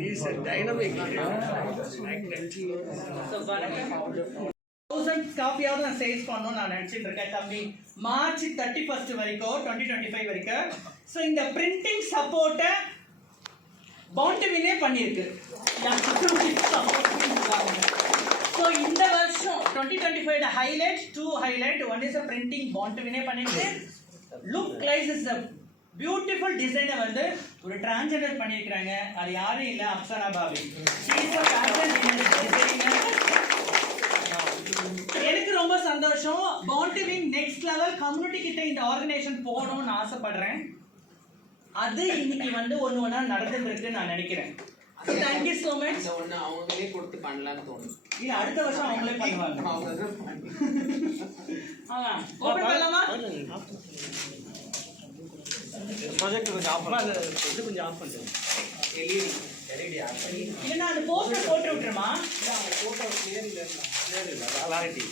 He's a dynamic. காப்பியாவது நான் sales பண்ணணும்னு நான் நினச்சிட்டு இருக்கேன் தம்பி. மார்ச் 31 வரைக்கும் 2025 வரைக்கும். ஸோ இந்த பிரிண்டிங் சப்போர்ட்டை பவுண்டவினே பண்ணியிருக்கு. ஸோ இந்த வருஷம் 2025 highlight 2 highlight 1 is a printing பவுண்டவினே பண்ணியிருக்கு. Look lies is a beautiful டிசைனை வந்து ஒரு டிரான்ஸ்ஜெண்டர் பண்ணியிருக்கிறாங்க. அது யாரும் இல்லை, அப்சரா பாபி. எனக்கு ரொம்ப சந்தோஷம். பவுண்டவின் நெக்ஸ்ட் லெவல் கம்யூனிட்டி கிட்ட இந்த ஆர்கனைசேஷன் போகணும்னு ஆசைப்படுறேன். அது இன்னைக்கு வந்து ஒண்ணா நடந்துட்டு இருக்குன்னு நான் நினைக்கிறேன். Thank you so much. இந்த ஒண்ணு அவங்களே கொடுத்து பண்ணலாம்னு தோணுது. இல்ல அடுத்த வருஷம் அவங்களே பண்ணுவாங்க. ஓபன் பண்ணலாமா? ப்ராஜெக்ட் கொஞ்சம் ஆஃப் பண்ணு. இது கொஞ்சம் ஆஃப் பண்ணு. LED ஆஃப் பண்ணி. இல்ல நான் போஸ்டர் போட்டு விட்டுறமா? இல்ல அந்த போட்டோ கிளியர் இல்ல. கிளாரிட்டி.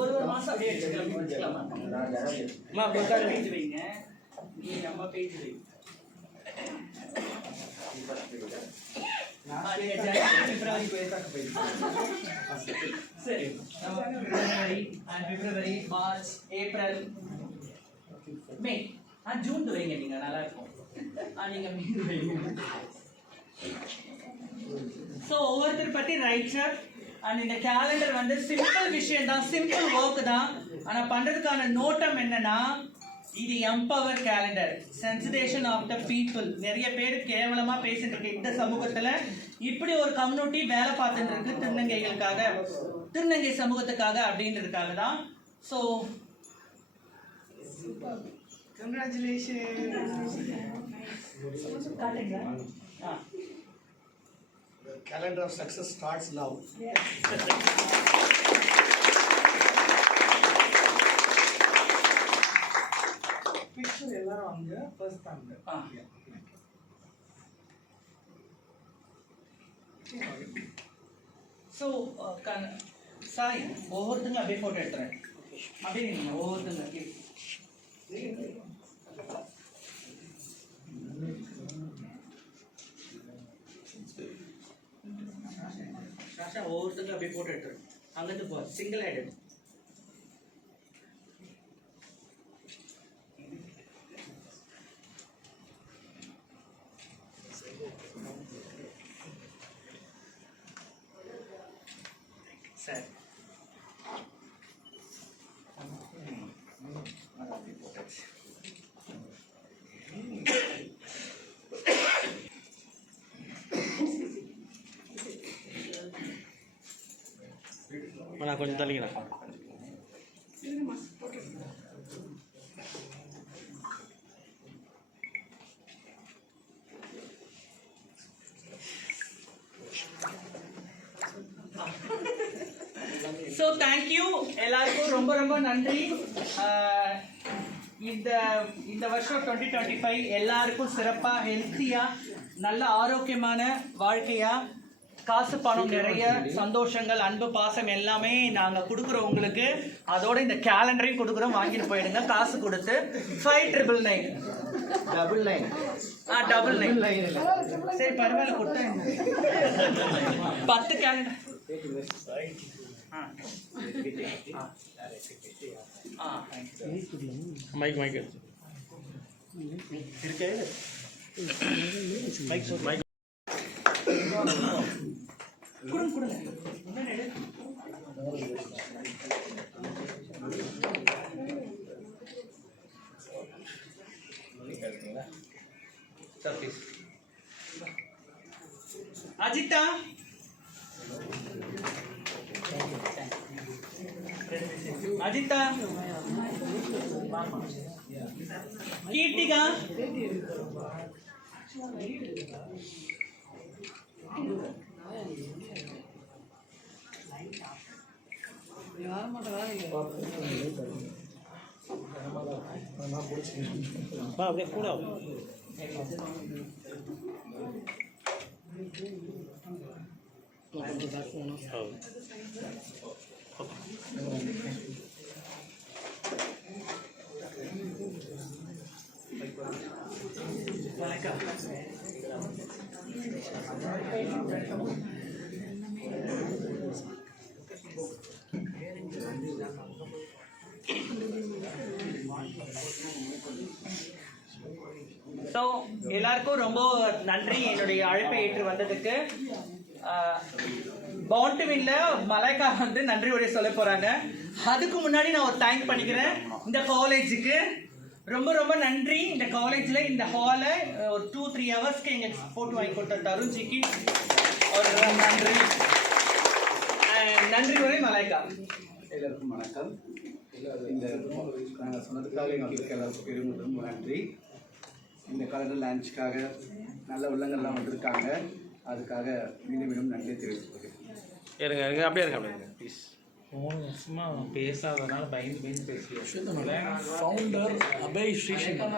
ஒரு மாசம் அப்படியே வச்சுக்கலாமா? பேஜ் வைங்க, நம்ம பேஜ் வைங்க. சரி, பிப்ரவரி, மார்ச், ஏப்ரல், மே, ஜூன் வைங்க. நீங்க நல்லா இருக்கும். நீங்க மே வைங்க. ஸோ ஒவ்வொருத்தர் பற்றி ரைட் சார். அண்ட் இந்த கேலண்டர் வந்து சிம்பிள் விஷயம் தான், சிம்பிள் ஒர்க் தான். ஆனால் பண்ணுறதுக்கான நோட்டம் என்னன்னா, இது empower calendar, sensitization of the people. நிறைய பேர் கேவலமாக பேசிட்டு இருக்கு இந்த சமூகத்தில். இப்படி ஒரு கம்யூனிட்டி வேலை பார்த்துட்டு இருக்கு திருநங்கைகளுக்காக, திருநங்கை சமூகத்துக்காக அப்படின்றதுக்காக தான். So congratulations. The calendar of success starts now. Yes. Picture ellarum anga first anga. So Sai ஒவ்வொருத்தங்க அப்படியே போட்டோ எடுத்துறேன். அப்படியே நீங்க ஒவ்வொருத்தங்க ஒவ்வொருத்தங்க அப்படியே போட்டோ எடுத்துறேன். அங்கிருந்து போ, சிங்கிள் ஹெட். சரி, நான் கொஞ்சம் தள்ளிக்கிறேன். ஸோ தேங்க்யூ எல்லாருக்கும், ரொம்ப ரொம்ப நன்றி. இந்த வருஷம் 2025 எல்லாருக்கும் சிறப்பாக, ஹெல்த்தியாக, நல்ல ஆரோக்கியமான வாழ்க்கையாக, காசு பணம் நிறைய, சந்தோஷங்கள், அன்பு, பாசம் எல்லாமே நாங்கள் கொடுக்குறோம் உங்களுக்கு. அதோட இந்த கேலண்டரையும் கொடுக்குறோம், வாங்கிட்டு போயிடுங்க காசு கொடுத்து. 5999 99. சரி பரவாயில்ல, கொடுத்தேன் 10 கேலண்டர். மைக் இருக்கே மைக் மைக் கொடுங்க. அஜிதா அஜிதா, கீர்த்திகா, பா அப்படியே கூட வா. ಹೌದು. ஸோ எல்லாருக்கும் ரொம்ப நன்றி என்னுடைய அழைப்பை ஏற்று வந்ததுக்கு. பாண்டுவின்ல மலைக்கா வந்து நன்றி உரை சொல்ல போறாங்க. அதுக்கு முன்னாடி நான் ஒரு தேங்க் பண்ணிக்கிறேன் இந்த காலேஜுக்கு. ரொம்ப ரொம்ப நன்றி. இந்த காலேஜில் இந்த ஹாலை ஒரு 2-3 ஹவர்ஸ்க்கு எங்களுக்கு சப்போர்ட் வாங்கி கொடுத்த தருண்ஜிக்கு ஒரு நன்றி. நன்றி உரை மலைக்கா. எல்லாருக்கும் வணக்கம். இந்த நாங்கள் சொன்னதுக்காக எங்களுக்கு எல்லாருக்கும் பெருமிதம் நன்றி. இந்த காலத்தில் லஞ்சுக்காக நல்ல உள்ளங்கள்லாம் வந்திருக்காங்க. அதுக்காக மீண்டும் மீண்டும் நன்றி தெரிவித்துக்கிறேன். இருங்க இருங்க அப்படியே இருங்க அப்படியே இருங்க ப்ளீஸ். 3 வருஷமா பேசாதனால பயந்து பேசிய ஃபவுண்டர் அபய் ஸ்ரீஷிமன்.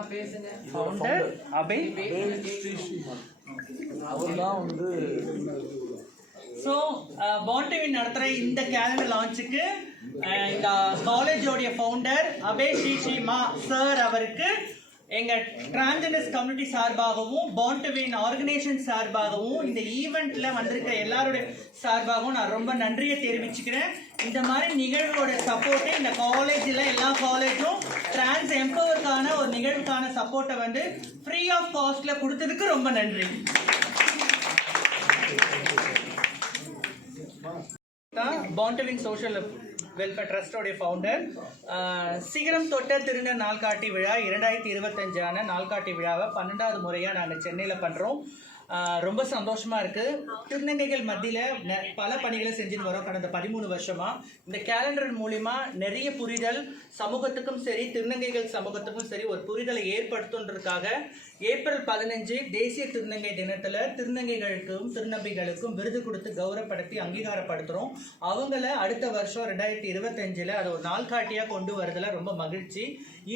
ஃபவுண்டர் அபய் அவர் தான் வந்து ஸோ பாண்டுவின் நடத்துகிற இந்த கேலண்டர் லான்ச்சுக்கு இந்த காலேஜோடைய ஃபவுண்டர் அபய் ஸ்ரீஷிமா சார் அவருக்கு எங்கள் டிரான்ஜெண்டர்ஸ் கம்யூனிட்டி சார்பாகவும் பாண்டுவின் ஆர்கனைசேஷன் சார்பாகவும் இந்த ஈவெண்ட்டில் வந்திருக்க எல்லாருடைய சார்பாகவும் நான் ரொம்ப நன்றியை தெரிவிச்சுக்கிறேன். இந்த மாதிரி நிகழ்வோட சப்போர்ட்டு இந்த காலேஜில் எல்லா காலேஜும் டிரான்ஸ் எம்பவருக்கான ஒரு நிகழ்வுக்கான சப்போர்ட்டை வந்து ஃப்ரீ ஆஃப் காஸ்ட்டில் கொடுத்ததுக்கு ரொம்ப நன்றி. பாண்டுவின் சோஷியல் வெல்ஃபேர் ட்ரஸ்டோடைய ஃபவுண்டர். சிகரம் தொட்ட திருநர் நாள்காட்டி விழா 2025 நாள்காட்டி விழாவை 12வது முறையாக நாங்கள் சென்னையில் பண்ணுறோம். ரொம்ப சந்தோஷமாக இருக்குது. திருநங்கைகள் மத்தியில் பல பணிகளை செஞ்சுன்னு வரோம் கடந்த 13 வருஷமாக. இந்த கேலண்டர் மூலிமா நிறைய புரிதல் சமூகத்துக்கும் சரி திருநங்கைகள் சமூகத்துக்கும் சரி ஒரு புரிதலை ஏற்படுத்துன்றதுக்காக ஏப்ரல் 15 தேசிய திருநங்கை தினத்தில் திருநங்கைகளுக்கும் திருநம்பிகளுக்கும் விருது கொடுத்து கௌரவப்படுத்தி அங்கீகாரப்படுத்துகிறோம். அவங்கள அடுத்த வருஷம் 2025 அதை ஒரு நாள்காட்டியாக கொண்டு வரதில் ரொம்ப மகிழ்ச்சி.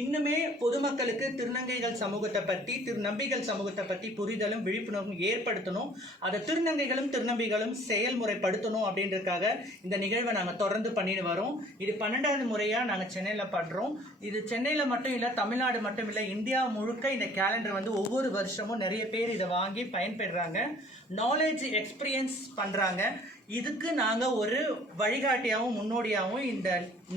இன்னுமே பொதுமக்களுக்கு திருநங்கைகள் சமூகத்தை பற்றி திருநம்பிகள் சமூகத்தை பற்றி புரிதலும் விழிப்புணர்வும் ஏற்படுத்தணும். அதை திருநங்கைகளும் திருநம்பிகளும் செயல்முறைப்படுத்தணும் அப்படின்றதுக்காக இந்த நிகழ்வை நாங்கள் தொடர்ந்து பண்ணிட்டு வரோம். இது 12வது முறையாக நாங்கள் சென்னையில் பண்ணுறோம். இது சென்னையில் மட்டும் இல்லை, தமிழ்நாடு மட்டும் இல்லை, இந்தியா முழுக்க இந்த கேலண்டர் வந்து ஒவ்வொரு வருஷமும் நிறைய பேர் இதை வாங்கி பயன்பெறுறாங்க, நாலேஜ் எக்ஸ்பீரியன்ஸ் பண்ணுறாங்க. இதுக்கு நாங்கள் ஒரு வழிகாட்டியாகவும் முன்னோடியாகவும் இந்த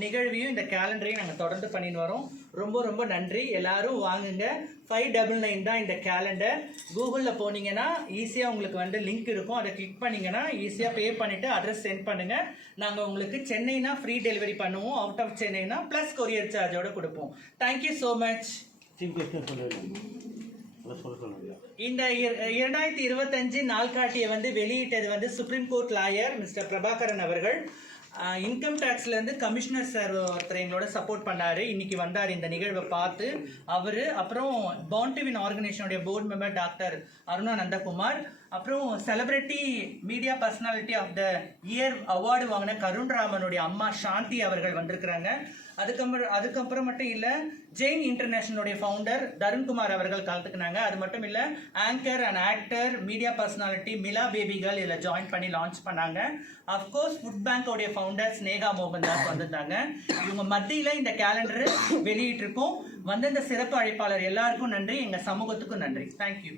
நிகழ்வையும் இந்த கேலண்டரையும் நாங்கள் தொடர்ந்து பண்ணிட்டு வரோம். ரொம்ப ரொம்ப நன்றி. எல்லாரும் வாங்குங்க. 599 தான் இந்த கேலண்டர். கூகுளில் போனீங்கன்னா ஈஸியாக உங்களுக்கு வந்து லிங்க் இருக்கும். அதை கிளிக் பண்ணிங்கன்னா ஈஸியாக பே பண்ணிவிட்டு அட்ரஸ் சென்ட் பண்ணுங்கள். நாங்கள் உங்களுக்கு சென்னைனா ஃப்ரீ டெலிவரி பண்ணுவோம், அவுட் ஆஃப் சென்னைனா ப்ளஸ் கொரியர் சார்ஜோடு கொடுப்போம். Thank you so much. இந்த 2025 நாள்காட்டியை வந்து வெளியிட்டது வந்து supreme court lawyer mister Prabhakaran அவர்கள். இன்கம் டேக்ஸ்லேருந்து கமிஷனர் சார் ஒருத்தர் எங்களோட சப்போர்ட் பண்ணார். இன்னைக்கு வந்தார் இந்த நிகழ்வை பார்த்து அவர். அப்புறம் பாண்டுவின் ஆர்கனைசேஷனுடைய board member doctor Aruna Nandakumar. அப்புறம் celebrity media personality of the year award வாங்கின கருண்ராமனுடைய அம்மா சாந்தி அவர்கள் வந்திருக்கிறாங்க. அதுக்கப்புறம் மட்டும் இல்லை, ஜெயின் இன்டர்நேஷனலுடைய ஃபவுண்டர் தருண்குமார் அவர்கள் கலந்துக்கினாங்க. அது மட்டும் இல்லை, anchor and actor media personality மிலா பேபிகள் இதில் ஜாயின் பண்ணி லான்ச் பண்ணாங்க. அஃப்கோர்ஸ் ஃபுட் பேங்கோடைய ஃபவுண்டர் ஸ்னேகா மோகன்தாஸ் வந்திருந்தாங்க. இவங்க மத்தியில் இந்த கேலண்டர் வெளியிட்டிருக்கோம். வந்த இந்த சிறப்பு அழைப்பாளர் எல்லாருக்கும் நன்றி, எங்கள் சமூகத்துக்கும் நன்றி. தேங்க்யூ.